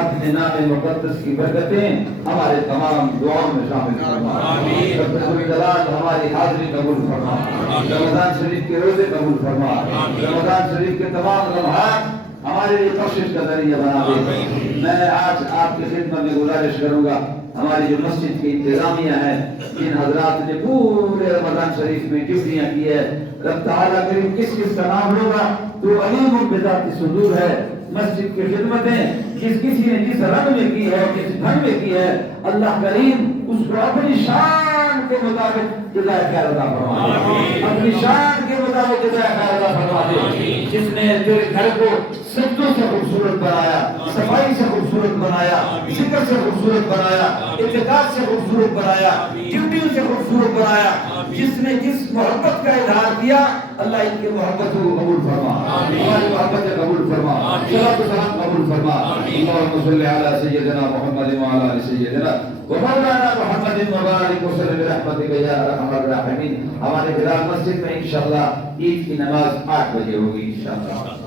اپنے نام مقدس کی برکتیں ہمارے تمام دعاؤں میں شامل فرما. رب الجلال ہماری حاضری قبول فرما. رمضان شریف کے روزے قبول فرما. رمضان شریف کے تمام لمحات ہمارے لیے بخشش کا ذریعہ بنا دے. میں آج آپ کی خدمت میں گزارش کروں گا، ہماری جو مسجد کی انتظامیہ ہے، جن حضرات نے پورے رمضان شریف میں ڈیوٹیاں کی ہے، رب تعالیٰ کریم کس کس کا نام ہوگا تو علیم بذات صدور ہے. مسجد کی خدمتیں کسی نے جس رنگ میں کی ہے، کس ڈھنگ میں کی ہے، اللہ کریم اس کو اپنی شان کے مطابق جزائے خیر عطا فرما دے. اپنی شان کے مطابق جزائے خیر عطا فرما دے. جس نے تیرے گھر کو سجدوں سے خوبصورت بنایا، صفائی سے خوبصورت بنایا، ذکر سے خوبصورت بنایا، اعتقاد سے خوبصورت بنایا، ڈیوٹیوں سے خوبصورت بنایا، جس نے جس محبت کا اظہار کیا، اللہ ان کی محبت کو قبول فرما، ہماری محبت کو قبول فرما، صلاۃ و سلام قبول فرما. اللهم صل على سيدنا محمد وعلى ال سيدنا ومولانا محمد وبارك وسلم برحمتك يا ارحم الراحمين. ہمارے بلال مسجد میں انشاءاللہ عید کی نماز 8 بجے ہوگی انشاءاللہ.